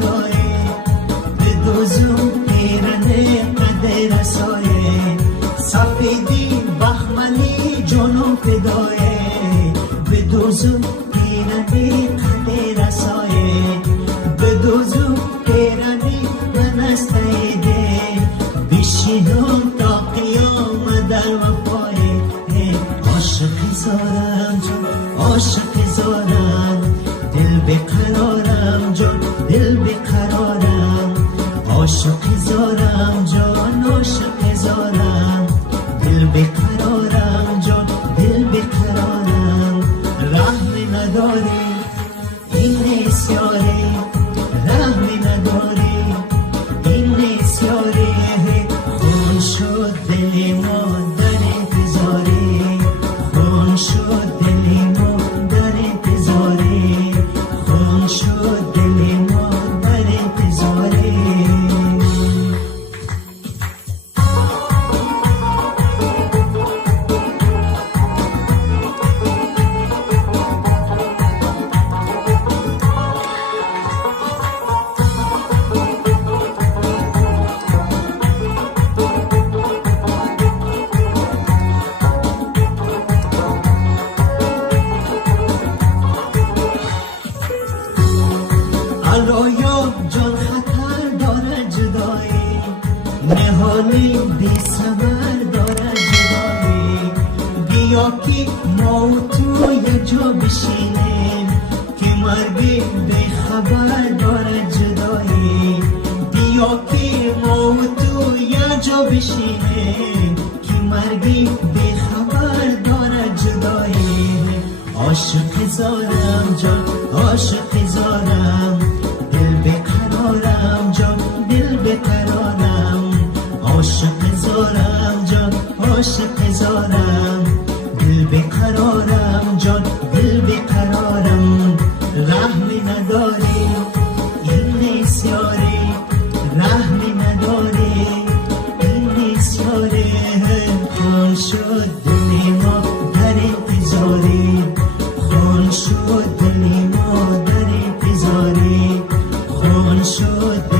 فدایه به دوزو پیرنه قد رسایه سفیدی بخمنی جانم فدایه به دوزو پیرنه قد رسایه به دوزو پیرنه من استایده بشینم تا قیام در وفایه عاشقی زارم جان عاشقی زارم دل بقرارم جان دل بقرارم عاشقی زارم جان عاشقی زارم دل بقرارم جان دل بقرارم رحمی نداری این نسیاره رحمی نداری این نسیاره خون شد دل ما در انتظاره خون شد دل ما در انتظاره خون شد دل ما در انتظاره الایا جان خطر داره جدایی نهانی بی ثمر داره جدایی بیا که ما و تو یه جا بشینیم که مرگی بی خبر داره جدایی بیا که ما و تو یه جا بشینیم که مرگی بی خبر داره جدایی عاشق زارم جان عاشق زارم دل بقرارم جان دل بقرارم عاشق زارم جان عاشق زارم دل بقرارم جان دل بقرارم رحمی نداری این نسیاره رحمی نداری این نسیاره خون شد دل ما در انتظاره خون شد دل ما در انتظاره خون شد